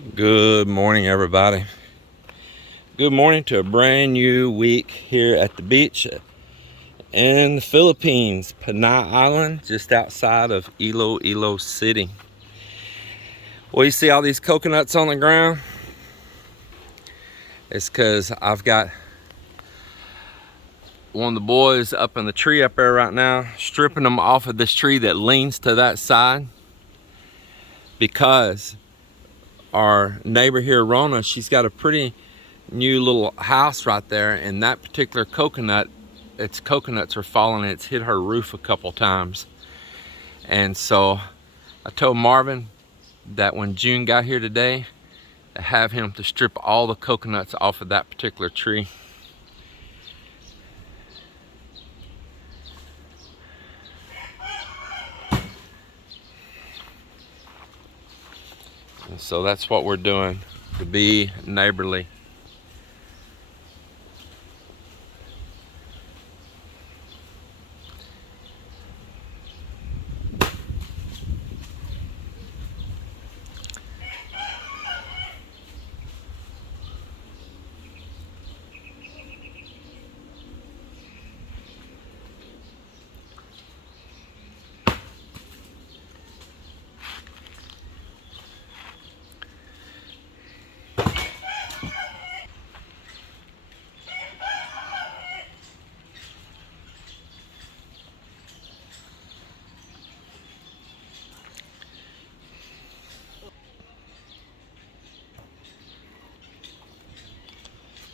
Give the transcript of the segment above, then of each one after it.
Good morning, everybody. Good morning to a brand new week here at the beach in the Philippines, Panay Island, just outside of Iloilo City. Well, you see all these coconuts on the ground? It's because I've got one of the boys up in the tree up there right now, stripping them off of this tree that leans to that side, because our neighbor here, Rona, she's got a pretty new little house right there, and that particular coconut, its coconuts are falling and it's hit her roof a couple times. And so I told Marvin that when June got here today, to have him to strip all the coconuts off of that particular tree. And so that's what we're doing, to be neighborly.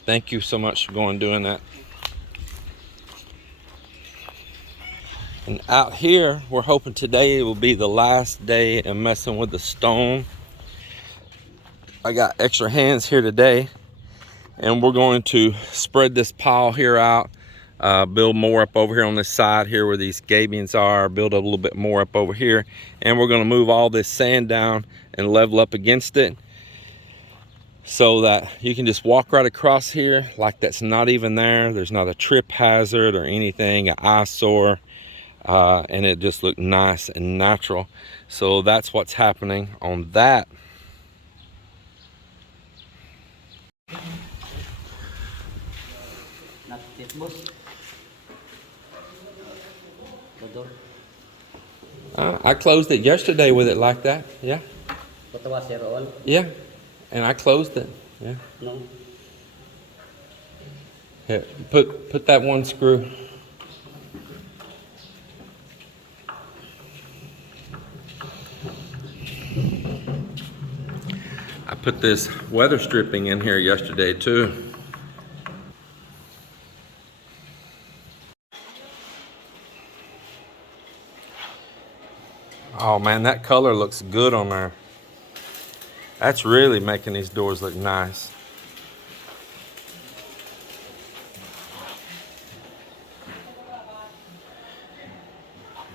Thank you so much for going and doing that. And out here, we're hoping today will be the last day of messing with the stone. I got extra hands here today, and we're going to spread this pile here out, build more up over here on this side here where these gabions are, build a little bit more up over here, and we're going to move all this sand down and level up against it, so that you can just walk right across here like that's not even there. There's not a trip hazard or anything, an eyesore, and it just looked nice and natural. So that's what's happening on that. Not yet, boss. The door. I closed it yesterday with it like that. Yeah. What was your all? Yeah. And I closed it. Yeah. No. Here, put that one screw. I put this weather stripping in here yesterday too. Oh man, that color looks good on there. That's really making these doors look nice.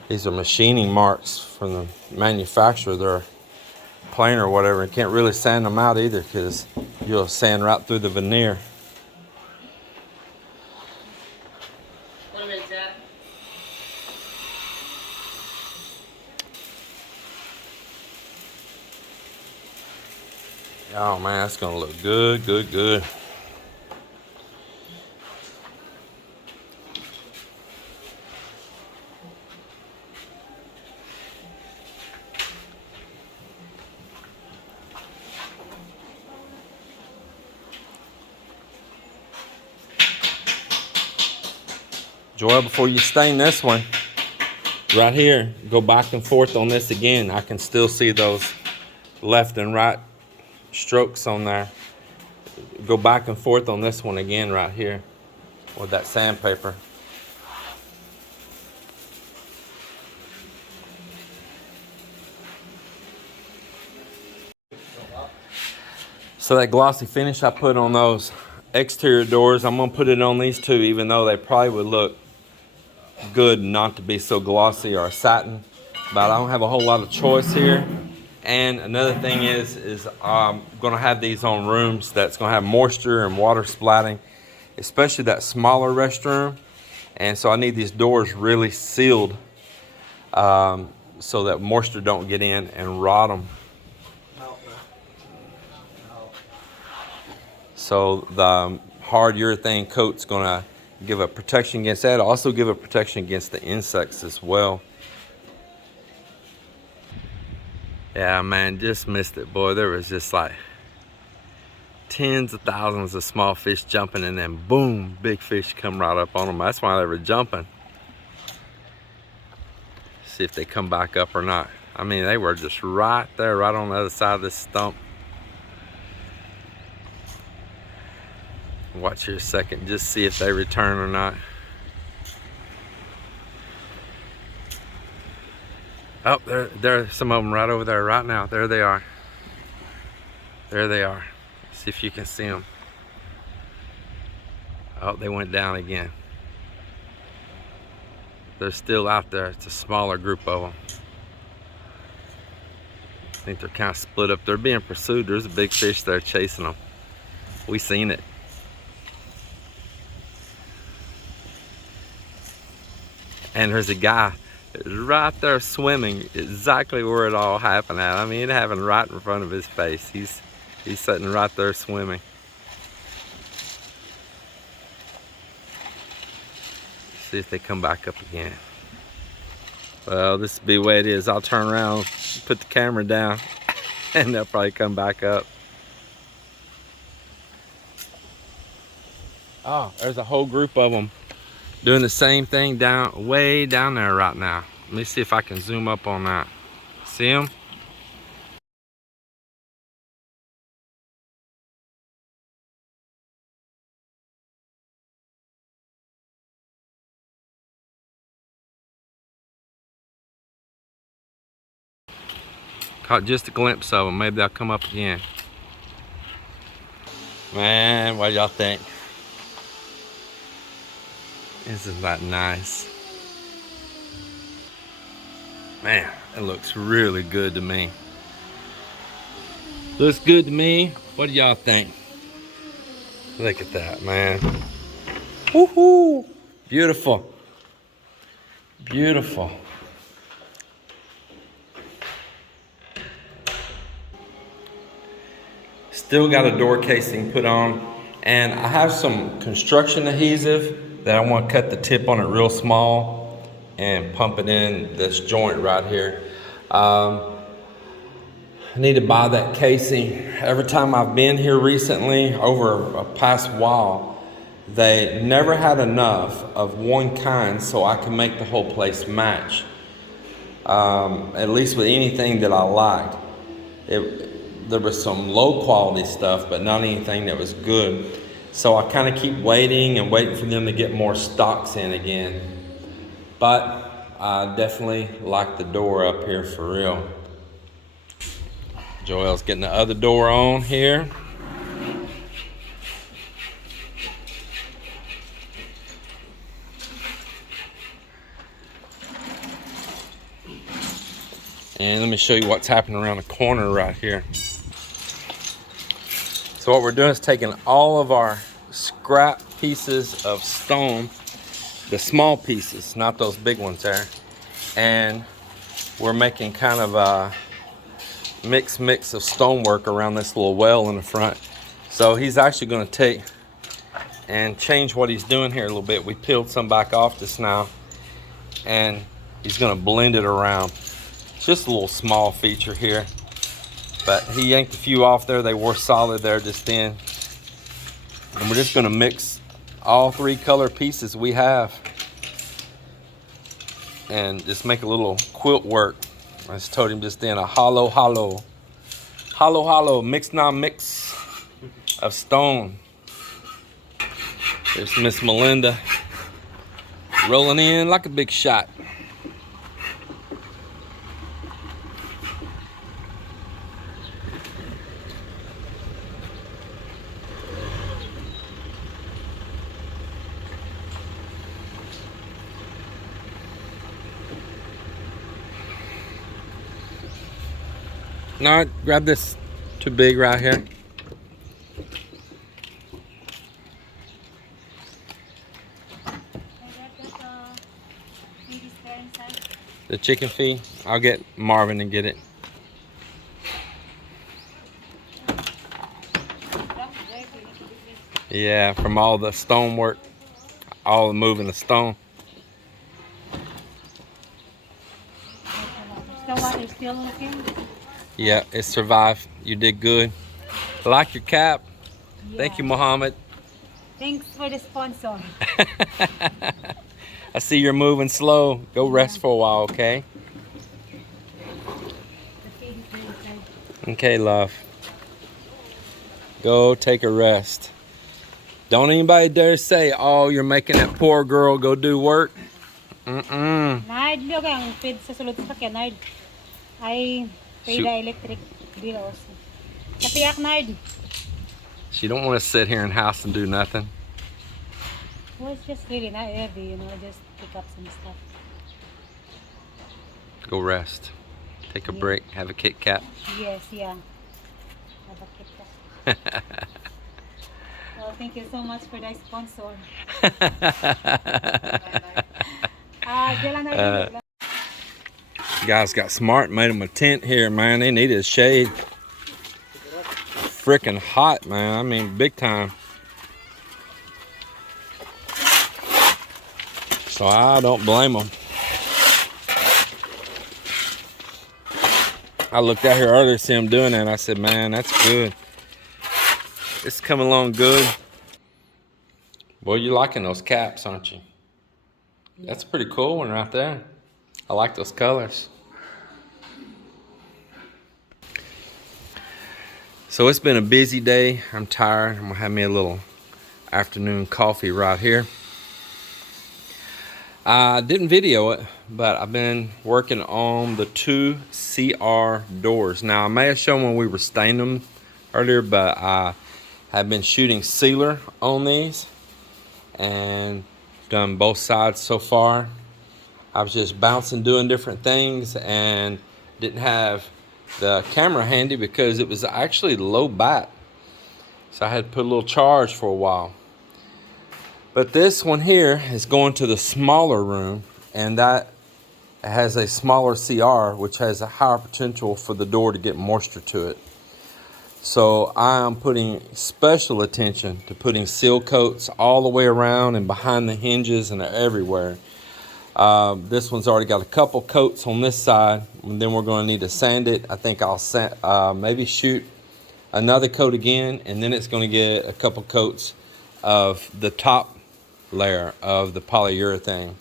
These are machining marks from the manufacturer. They're plain or whatever. You can't really sand them out either, because you'll sand right through the veneer. Oh man, that's gonna look good, good, good. Joel, before you stain this one, right here, go back and forth on this again. I can still see those left and right strokes on there. Go back and forth on this one again right here with that sandpaper. So that glossy finish I put on those exterior doors, I'm gonna put it on these two, even though they probably would look good not to be so glossy or satin, but I don't have a whole lot of choice here. And another thing is I'm gonna have these on rooms that's gonna have moisture and water splatting, especially that smaller restroom. And so I need these doors really sealed, so that moisture don't get in and rot them. So the hard urethane coat's gonna give a protection against that. Also give a protection against the insects as well. Yeah, man, just missed it, boy. There was just like tens of thousands of small fish jumping, and then boom, big fish come right up on them. That's why they were jumping. See if they come back up or not. I mean, they were just right there, right on the other side of this stump. Watch here a second, just see if they return or not. Oh, there, some of them right over there right now. There they are. There they are. See if you can see them. Oh, they went down again. They're still out there. It's a smaller group of them. I think they're kind of split up. They're being pursued. There's a big fish there chasing them. We seen it. And there's a guy right there swimming exactly where it all happened at. I mean, it happened right in front of his face. He's sitting right there swimming. See if they come back up again. Well, this will be the way it is. I'll turn around, put the camera down, and they'll probably come back up. Oh, there's a whole group of them doing the same thing down, way down there right now. Let me see if I can zoom up on that. See them? Caught just a glimpse of them. Maybe they'll come up again. Man, what do y'all think? Isn't that nice? Man, it looks really good to me. Looks good to me. What do y'all think? Look at that, man. Woohoo! Beautiful. Beautiful. Still got a door casing put on, and I have some construction adhesive that I want to cut the tip on it real small and pump it in this joint right here. I need to buy that casing. Every time I've been here recently, over a past while, they never had enough of one kind so I can make the whole place match. At least with anything that I liked. There was some low quality stuff, but not anything that was good. So I kind of keep waiting and waiting for them to get more stocks in again. But I definitely like the door up here for real. Joel's getting the other door on here. And let me show you what's happening around the corner right here. So what we're doing is taking all of our scrap pieces of stone, the small pieces, not those big ones there, and we're making kind of a mix of stonework around this little well in the front. So he's actually going to take and change what he's doing here a little bit. We peeled some back off just now, and he's going to blend it around. Just a little small feature here, but he yanked a few off there. They were solid there just then, and we're just going to mix all three color pieces we have and just make a little quilt work. I just told him just then, a hollow mix non-mix of stone. There's Miss Melinda rolling in like a big shot. No, grab this too big right here. The chicken feed, I'll get Marvin to get it. Yeah, from all the stonework, all the moving the stone. The water is still looking? Yeah, it survived. You did good. I like your cap. Thank you, Yeah. Muhammad. Thanks for the sponsor. I see you're moving slow. Go Yeah. rest for a while, okay? The feed is really good. Okay, love. Go take a rest. Don't anybody dare say, oh, you're making that poor girl go do work. Mm-mm. Nard, look ang feed sa sulod sa sakyan, Nard. I pay Shoot. the electric bill also. Kapiyak, Nard. She don't want to sit here in the house and do nothing. Well, it's just really not heavy, you know, just pick up some stuff. Go rest. Take a Yeah. break. Have a Kit Kat. Yes, yeah. Have a Kit Kat. Well, thank you so much for the sponsor. Guys got smart, made them a tent here, man. They needed shade. Freaking hot, man. I mean, big time. So I don't blame them. I looked out here earlier, see them doing that. I said, man, that's good. It's coming along good. Boy, you're liking those caps, aren't you? That's a pretty cool one right there. I like those colors. So it's been a busy day. I'm tired. I'm gonna have me a little afternoon coffee right here. I didn't video it, but I've been working on the 2 CR doors. Now I may have shown when we were staining them earlier, but I have been shooting sealer on these and done both sides so far. I was just bouncing, doing different things, and didn't have the camera handy because it was actually low bat. So I had to put a little charge for a while. But this one here is going to the smaller room, and that has a smaller CR, which has a higher potential for the door to get moisture to it. So I am putting special attention to putting seal coats all the way around and behind the hinges and everywhere. This one's already got a couple coats on this side, and then we're going to need to sand it. I think I'll maybe shoot another coat again, and then it's going to get a couple coats of the top layer of the polyurethane,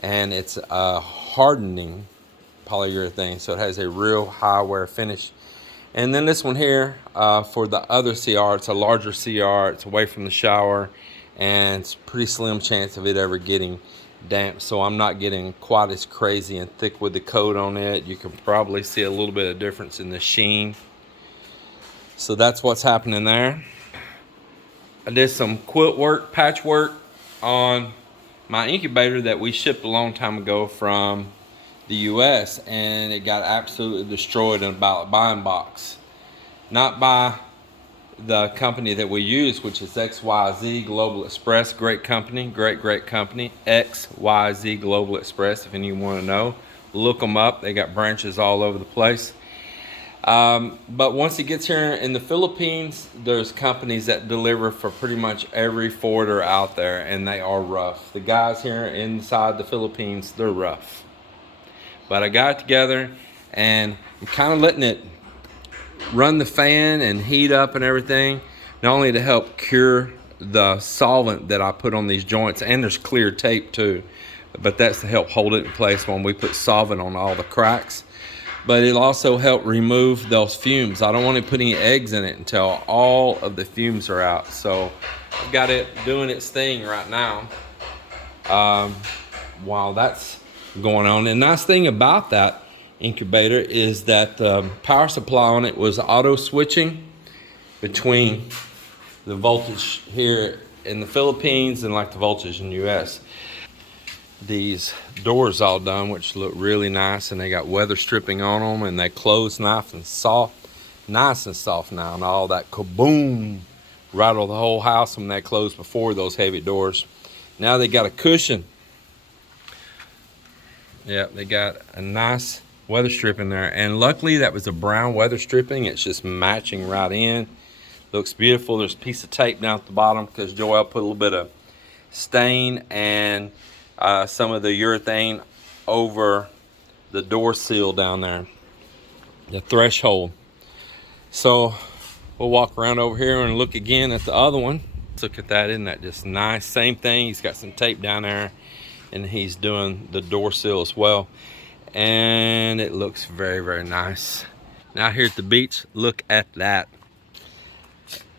and it's a hardening polyurethane, so it has a real high wear finish. And then this one here, for the other CR, it's a larger CR, it's away from the shower, and it's a pretty slim chance of it ever getting damp, so I'm not getting quite as crazy and thick with the coat on it. You can probably see a little bit of difference in the sheen. So that's what's happening there. I did some quilt work, patchwork on my incubator that we shipped a long time ago from the US, and it got absolutely destroyed in about a buying box. Not by the company that we use, which is XYZ Global Express. Great company, great company. XYZ Global Express, if anyone want to know. Look them up, they got branches all over the place. But once it gets here in the Philippines, there's companies that deliver for pretty much every forwarder out there, and they are rough. The guys here inside the Philippines, they're rough. But I got it together, and I'm kind of letting it run the fan and heat up and everything, not only to help cure the solvent that I put on these joints, and there's clear tape too, but that's to help hold it in place when we put solvent on all the cracks. But it'll also help remove those fumes. I don't want to put any eggs in it until all of the fumes are out. So I've got it doing its thing right now while that's going on. And the nice thing about that incubator is that the power supply on it was auto switching between the voltage here in the Philippines and like the voltage in the US. These doors all done, which look really nice, and they got weather stripping on them, and they close nice and soft now, and all that kaboom rattled the whole house when they closed before, those heavy doors. Now they got a cushion. Yeah, they got a nice weather strip in there, and luckily that was a brown weather stripping. It's just matching right in. Looks beautiful. There's a piece of tape down at the bottom because Joel put a little bit of stain and some of the urethane over the door seal down there, the threshold. So we'll walk around over here and look again at the other one. Let's look at that. Isn't that just nice? Same thing. He's got some tape down there, and he's doing the door seal as well. And it looks very, very nice. Now here at the beach, look at that.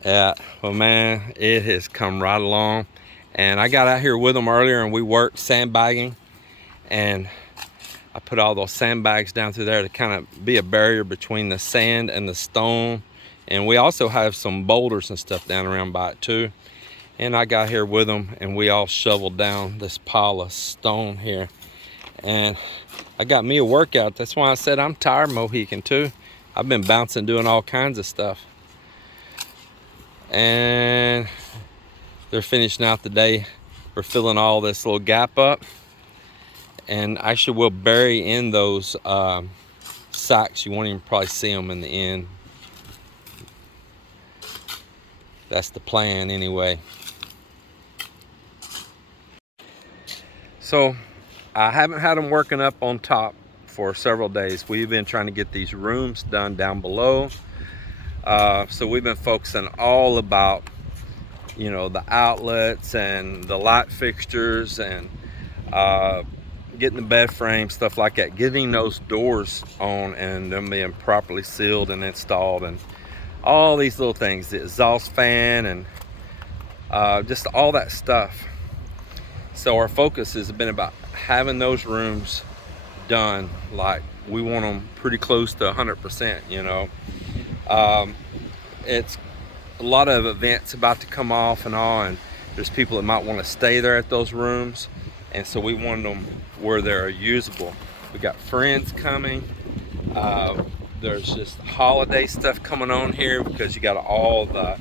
Yeah, well, man, it has come right along. And I got out here with them earlier, and we worked sandbagging. And I put all those sandbags down through there to kind of be a barrier between the sand and the stone. And we also have some boulders and stuff down around by it too. And I got here with them, and we all shoveled down this pile of stone here. And I got me a workout. That's why I said I'm tired mohican too. I've been bouncing, doing all kinds of stuff. And they're finishing out the day. We're filling all this little gap up. And actually we'll bury in those sacks. You won't even probably see them in the end. That's the plan anyway. So I haven't had them working up on top for several days. We've been trying to get these rooms done down below. So we've been focusing all about, you know, the outlets and the light fixtures and getting the bed frame, stuff like that, getting those doors on and them being properly sealed and installed, and all these little things, the exhaust fan and just all that stuff. So our focus has been about having those rooms done. Like, we want them pretty close to 100%, you know. It's a lot of events about to come off and on, and there's people that might want to stay there at those rooms, and so we want them where they're usable. We got friends coming. There's just holiday stuff coming on here because you got all the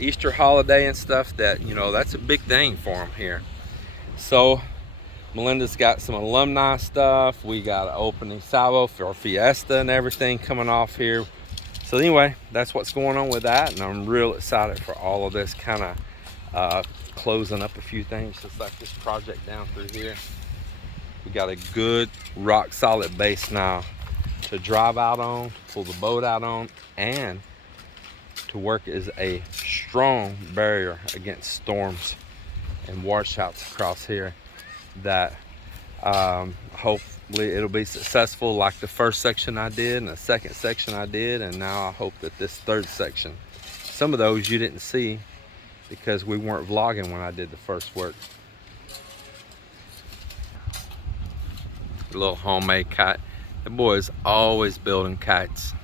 Easter holiday and stuff that, you know, that's a big thing for them here. So Melinda's got some alumni stuff. We got an opening salvo for Fiesta and everything coming off here. So anyway, that's what's going on with that, and I'm real excited for all of this kind of closing up a few things, just like this project down through here. We got a good rock solid base now to drive out on, pull the boat out on, and to work as a strong barrier against storms and washouts across here. That hopefully it'll be successful, like the first section I did and the second section I did, and now I hope that this third section, some of those you didn't see because we weren't vlogging when I did the first work. A little homemade kite. The boy is always building kites.